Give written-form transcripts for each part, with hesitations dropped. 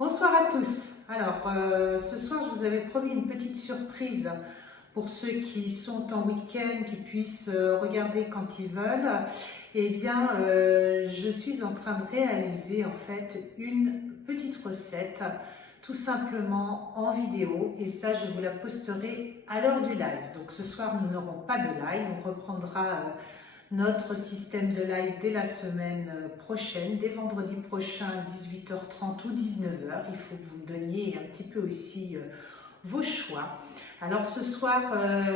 Bonsoir à tous. Alors, ce soir, je vous avais promis une petite surprise pour ceux qui sont en week-end, qui puissent regarder quand ils veulent. Eh bien, je suis en train de réaliser en fait une petite recette, tout simplement en vidéo. Et ça, je vous la posterai à l'heure du live. Donc, ce soir, nous n'aurons pas de live. On reprendra notre système de live dès la semaine prochaine, dès vendredi prochain, 18h30 ou 19h. Il faut que vous me donniez un petit peu aussi vos choix. Alors ce soir,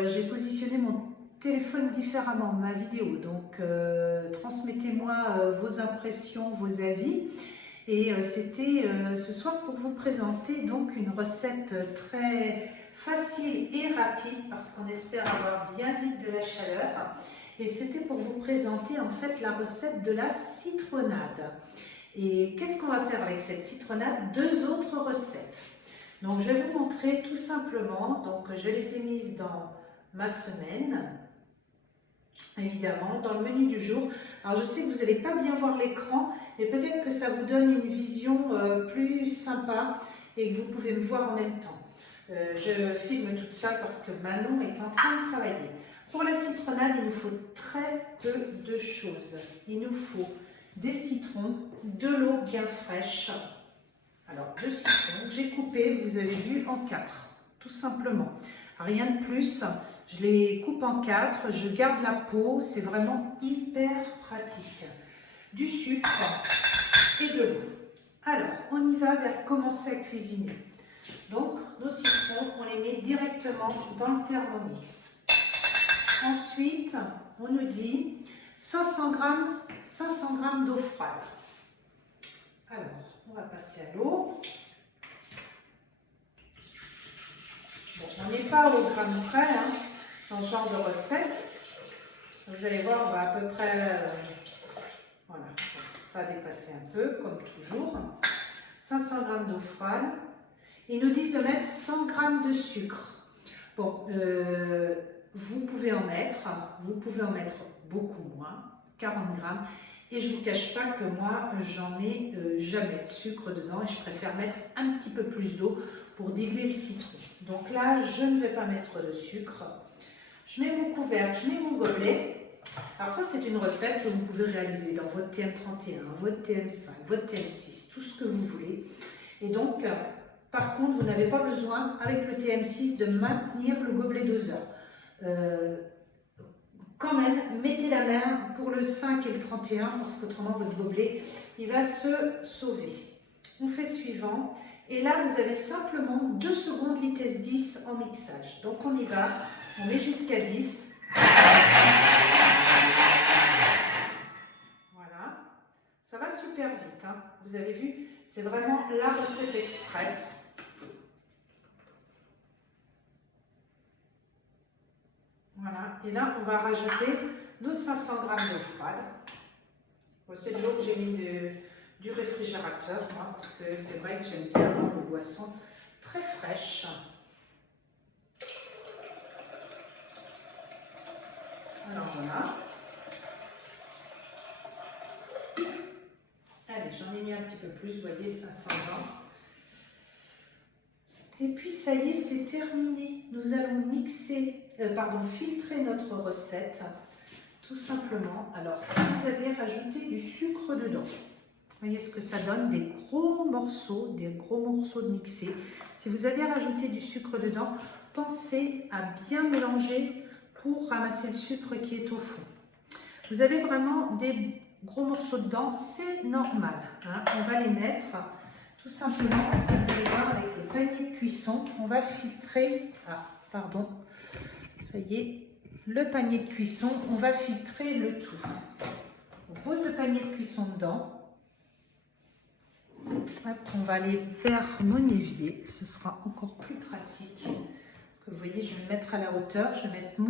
j'ai positionné mon téléphone différemment, ma vidéo. Donc transmettez-moi vos impressions, vos avis. Et c'était ce soir pour vous présenter donc une recette très facile et rapide parce qu'on espère avoir bien vite de la chaleur. Et c'était pour vous présenter en fait la recette de la citronnade. Et qu'est-ce qu'on va faire avec cette citronnade? Deux autres recettes. Donc je vais vous montrer tout simplement, donc je les ai mises dans ma semaine, évidemment, dans le menu du jour. Alors je sais que vous n'allez pas bien voir l'écran, mais peut-être que ça vous donne une vision plus sympa et que vous pouvez me voir en même temps. Je filme tout ça parce que Manon est en train de travailler. Pour la citronnade, il nous faut très peu de choses. Il nous faut des citrons, de l'eau bien fraîche. Alors, deux citrons, j'ai coupé, vous avez vu, en 4, tout simplement. Rien de plus, je les coupe en 4, je garde la peau, c'est vraiment hyper pratique. Du sucre et de l'eau. Alors, on y va vers commencer à cuisiner. Donc, nos citrons, on les met directement dans le Thermomix. Ensuite, on nous dit 500 g d'eau froide. Alors, on va passer à l'eau. Bon, on n'est pas au gramme près hein, dans ce genre de recette. Vous allez voir, on va à peu près... voilà, ça a dépassé un peu, comme toujours. 500 g d'eau froide. Ils nous disent de mettre 100 g de sucre. Bon, vous pouvez en mettre beaucoup moins, 40 grammes. Et je ne vous cache pas que moi, j'en ai jamais de sucre dedans et je préfère mettre un petit peu plus d'eau pour diluer le citron. Donc là, je ne vais pas mettre de sucre. Je mets mon couvercle, je mets mon gobelet. Alors ça, c'est une recette que vous pouvez réaliser dans votre TM31, votre TM5, votre TM6, tout ce que vous voulez. Et donc, par contre, vous n'avez pas besoin, avec le TM6, de maintenir le gobelet doseur. Quand même, mettez la main pour le 5 et le 31 parce qu'autrement votre gobelet il va se sauver. On fait suivant et là vous avez simplement 2 secondes vitesse 10 en mixage. Donc on y va, on met jusqu'à 10. Voilà, ça va super vite. Hein. Vous avez vu, c'est vraiment la recette express. Voilà, et là, on va rajouter nos 500 g d'eau froide. Bon, c'est de l'eau que j'ai mis du réfrigérateur, moi, parce que c'est vrai que j'aime bien avoir des boissons très fraîches. Alors voilà. Allez, j'en ai mis un petit peu plus, vous voyez, 500 g. Et puis ça y est, c'est terminé. Nous allons filtrer notre recette, tout simplement. Alors, si vous avez rajouté du sucre dedans, voyez ce que ça donne, des gros morceaux de mixé. Si vous avez rajouté du sucre dedans, pensez à bien mélanger pour ramasser le sucre qui est au fond. Vous avez vraiment des gros morceaux dedans, c'est normal. Hein. On va les mettre... tout simplement parce que vous allez voir avec le panier de cuisson, on va filtrer, ça y est, le panier de cuisson, on va filtrer le tout. On pose le panier de cuisson dedans. Hop, on va aller vers mon évier, ce sera encore plus pratique. Parce que vous voyez, je vais me mettre à la hauteur, je vais mettre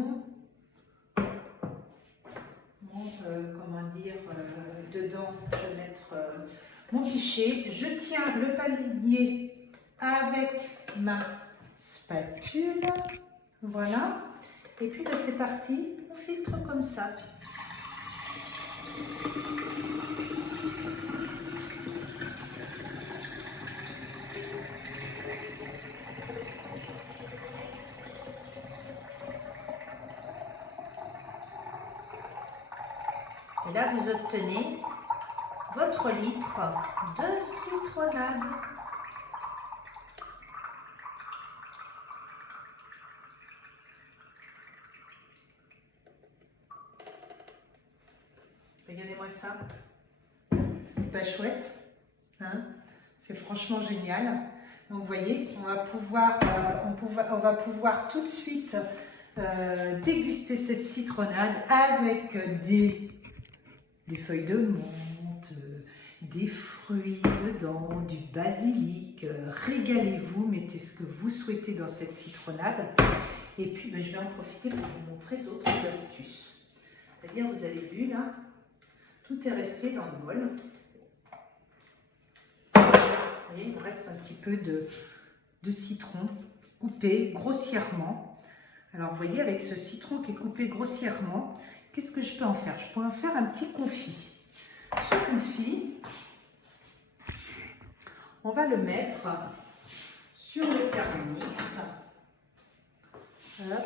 dedans, je vais mettre... mon pichet, je tiens le panier avec ma spatule, voilà, et puis là c'est parti, on filtre comme ça. Et là, vous obtenez votre litre de citronnade. Regardez-moi ça. C'est pas chouette, hein? C'est franchement génial. Donc vous voyez, on va pouvoir tout de suite déguster cette citronnade avec des feuilles de menthe, des fruits dedans, du basilic. Régalez-vous, mettez ce que vous souhaitez dans cette citronnade. Et puis je vais en profiter pour vous montrer d'autres astuces. C'est-à-dire, vous avez vu là, tout est resté dans le bol. Vous voyez, il me reste un petit peu de citron coupé grossièrement. Alors, vous voyez, avec ce citron qui est coupé grossièrement, qu'est-ce que je peux en faire? Je peux en faire un petit confit. Ce confit, on va le mettre sur le Thermomix. Hop,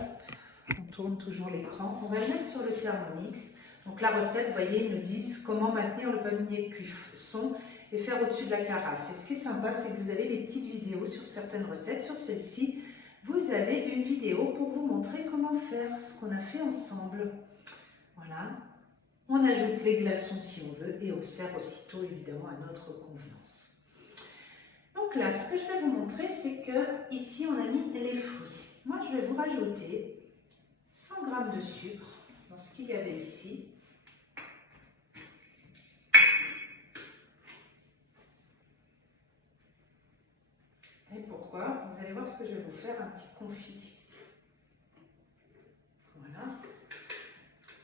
on tourne toujours l'écran. On va le mettre sur le Thermomix. Donc la recette, vous voyez, nous disent comment maintenir le palmier cuisson et faire au-dessus de la carafe. Et ce qui est sympa, c'est que vous avez des petites vidéos sur certaines recettes. Sur celle-ci, vous avez une vidéo pour vous montrer comment faire ce qu'on a fait ensemble. Voilà. On ajoute les glaçons si on veut et on sert aussitôt évidemment à notre convenance. Donc là, ce que je vais vous montrer, c'est que ici on a mis les fruits. Moi, je vais vous rajouter 100 g de sucre dans ce qu'il y avait ici. Et pourquoi? Vous allez voir ce que je vais vous faire, un petit confit. Voilà.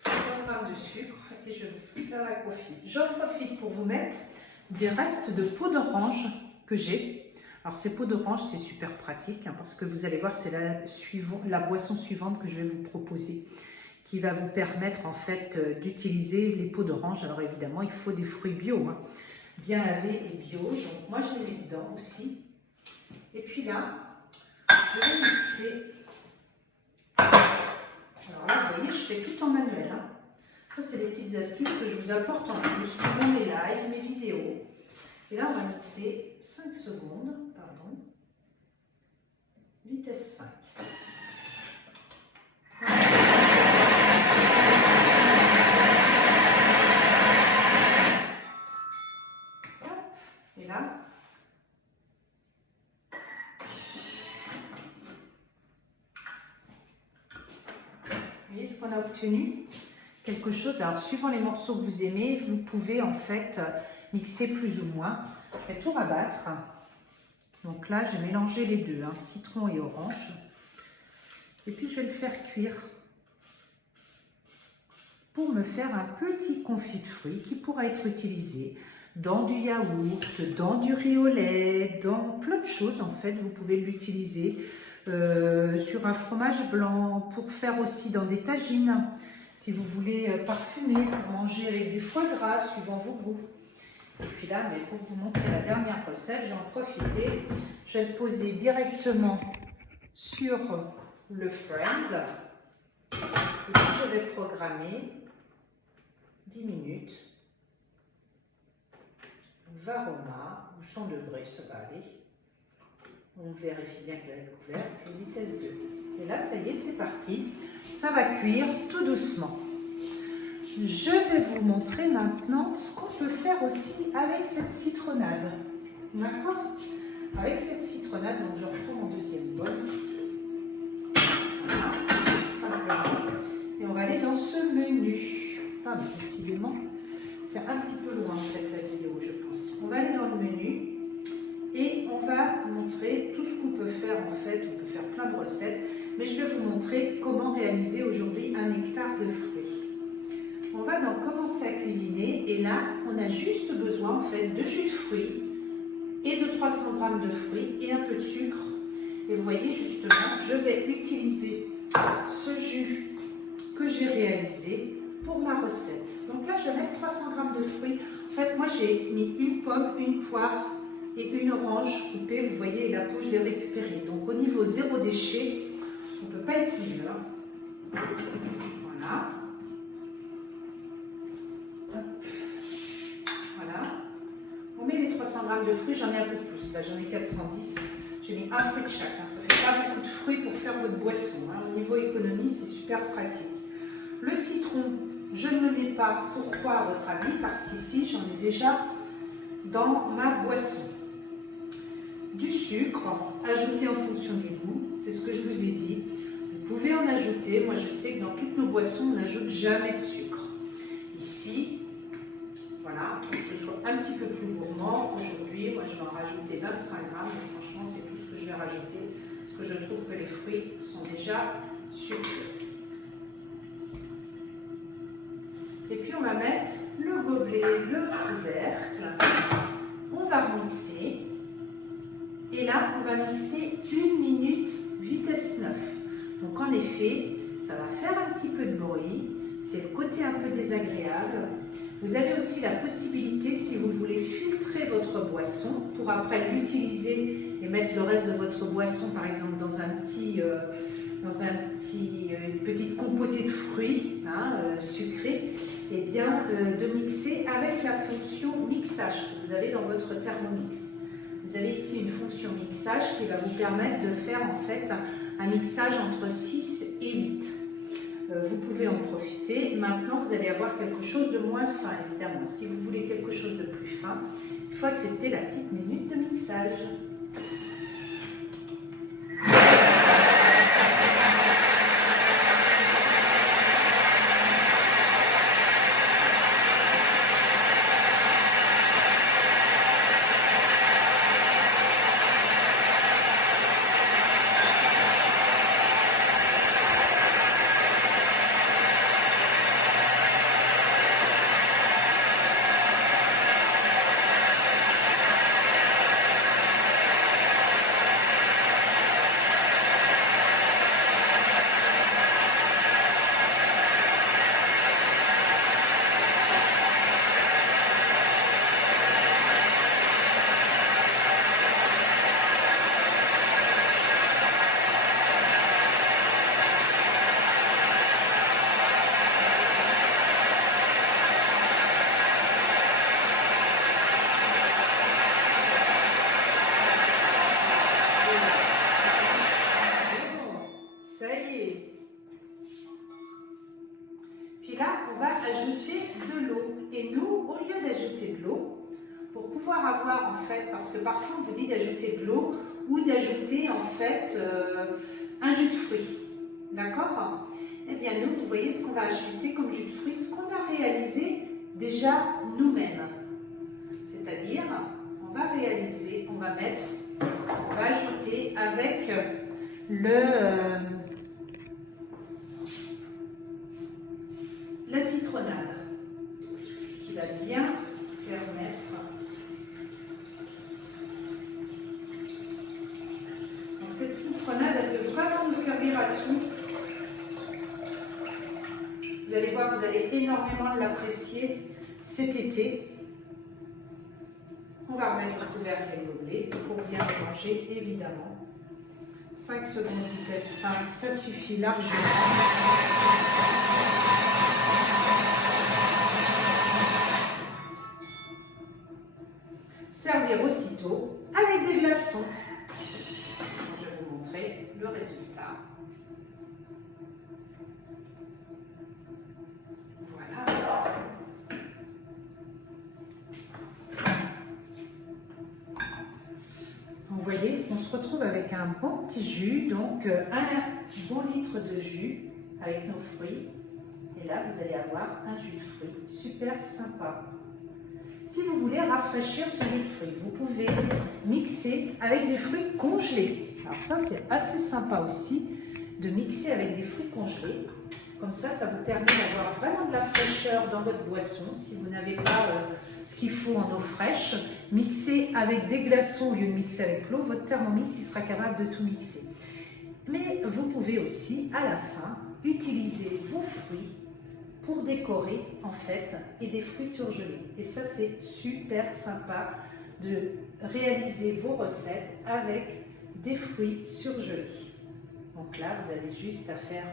100 g de sucre et je vais faire la confit. J'en profite pour vous mettre des restes de peau d'orange que j'ai. Alors ces peaux d'orange, c'est super pratique hein, parce que vous allez voir, c'est la boisson suivante que je vais vous proposer qui va vous permettre en fait d'utiliser les peaux d'orange. Alors évidemment, il faut des fruits bio, hein, bien lavés et bio. Donc moi, je les mets dedans aussi. Et puis là, je vais mixer. Alors là, vous voyez, je fais tout en manuel. Hein. Ça, c'est des petites astuces que je vous apporte en plus pendant mes lives, mes vidéos. Et là, on va mixer 5 secondes, pardon, vitesse 5. Et là, vous voyez ce qu'on a obtenu? Quelque chose, alors suivant les morceaux que vous aimez, vous pouvez en fait mixer plus ou moins. Je vais tout rabattre. Donc là, j'ai mélangé les deux, hein, citron et orange. Et puis, je vais le faire cuire pour me faire un petit confit de fruits qui pourra être utilisé dans du yaourt, dans du riz au lait, dans plein de choses en fait. Vous pouvez l'utiliser sur un fromage blanc, pour faire aussi dans des tagines. Si vous voulez parfumer, pour manger avec du foie gras, suivant vos goûts. Et puis là, mais pour vous montrer la dernière recette, j'en profiter. Je vais le poser directement sur le Friend. Et puis je vais programmer 10 minutes. Varoma, ou 100 degrés, ça va aller. On vérifie bien que la couleur, et vitesse 2. Et là, ça y est, c'est parti. Ça va cuire tout doucement. Je vais vous montrer maintenant ce qu'on peut faire aussi avec cette citronnade. D'accord? Avec cette citronnade, donc je reprends mon deuxième bol. Voilà, simplement. Et on va aller dans ce menu. Ah, mais décidément, c'est un petit peu loin en fait la vidéo, je pense. On va aller dans le menu et on va montrer tout ce qu'on peut faire en fait. On peut faire plein de recettes, mais je vais vous montrer comment réaliser aujourd'hui un nectar de fruits. On va donc commencer à cuisiner et là, on a juste besoin en fait de jus de fruits et de 300 g de fruits et un peu de sucre. Et vous voyez justement, je vais utiliser ce jus que j'ai réalisé pour ma recette. Donc là, je vais mettre 300 g de fruits. En fait, moi, j'ai mis une pomme, une poire et une orange coupée. Vous voyez, et la peau, je l'ai récupérée. Donc au niveau zéro déchet, on ne peut pas être mieux. Hein. Voilà. Hop. 300 g de fruits, j'en ai un peu plus. Là, j'en ai 410. J'ai mis un fruit de chaque. Ça ne fait pas beaucoup de fruits pour faire votre boisson. Au niveau économie, c'est super pratique. Le citron, je ne le mets pas. Pourquoi, à votre avis? Parce qu'ici, j'en ai déjà dans ma boisson. Du sucre, ajouté en fonction des goûts. C'est ce que je vous ai dit. Vous pouvez en ajouter. Moi, je sais que dans toutes nos boissons, on n'ajoute jamais de sucre. Ici, voilà, pour que ce soit un petit peu plus gourmand. Aujourd'hui, moi, je vais en rajouter 25 grammes. Et franchement, c'est tout ce que je vais rajouter. Parce que je trouve que les fruits sont déjà sucrés. Et puis, on va mettre le gobelet, le couvercle. On va remixer. Et là, on va mixer 1 minute vitesse 9. Donc, en effet, ça va faire un petit peu de bruit. C'est le côté un peu désagréable. Vous avez aussi la possibilité, si vous voulez filtrer votre boisson, pour après l'utiliser et mettre le reste de votre boisson, par exemple, dans une petite compotée de fruits sucrés, et bien de mixer avec la fonction mixage que vous avez dans votre Thermomix. Vous avez ici une fonction mixage qui va vous permettre de faire en fait un mixage entre 6 et 8. Vous pouvez en profiter. Maintenant, vous allez avoir quelque chose de moins fin, évidemment. Si vous voulez quelque chose de plus fin, il faut accepter la petite minute de mixage. Puis là, on va ajouter de l'eau. Et nous, au lieu d'ajouter de l'eau, pour pouvoir avoir en fait, parce que parfois on vous dit d'ajouter de l'eau ou d'ajouter en fait un jus de fruits. D'accord? Eh bien nous, vous voyez ce qu'on va ajouter comme jus de fruits, ce qu'on a réalisé déjà nous-mêmes. C'est-à-dire, on va ajouter avec la citronnade qui va bien permettre donc cette citronnade elle peut vraiment nous servir à tout. Vous allez voir, vous allez énormément l'apprécier cet été. On va remettre le couvercle et le gobelet pour bien mélanger évidemment. 5 secondes vitesse 5, ça suffit largement. Servir aussitôt avec des glaçons. Je vais vous montrer le résultat. Voilà. Vous voyez, on se retrouve avec un bon petit jus, donc un bon litre de jus avec nos fruits. Et là, vous allez avoir un jus de fruits super sympa. Si vous voulez rafraîchir ce jus de fruits, vous pouvez mixer avec des fruits congelés. Alors ça, c'est assez sympa aussi de mixer avec des fruits congelés. Comme ça vous permet d'avoir vraiment de la fraîcheur dans votre boisson. Si vous n'avez pas ce qu'il faut en eau fraîche, mixer avec des glaçons au lieu de mixer avec l'eau, votre Thermomix il sera capable de tout mixer. Mais vous pouvez aussi, à la fin, utiliser vos fruits pour décorer en fait et des fruits surgelés. Et ça c'est super sympa de réaliser vos recettes avec des fruits surgelés. Donc là vous avez juste à faire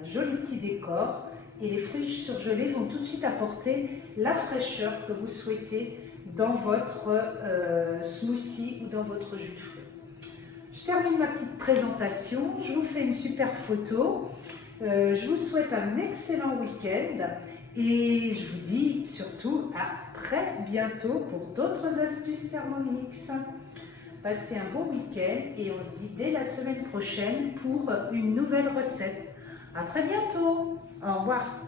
un joli petit décor et les fruits surgelés vont tout de suite apporter la fraîcheur que vous souhaitez dans votre smoothie ou dans votre jus de fruits. Je termine ma petite présentation, je vous fais une super photo, je vous souhaite un excellent week-end et je vous dis surtout à très bientôt pour d'autres astuces Thermomix. Passez un bon week-end et on se dit dès la semaine prochaine pour une nouvelle recette. À très bientôt, au revoir.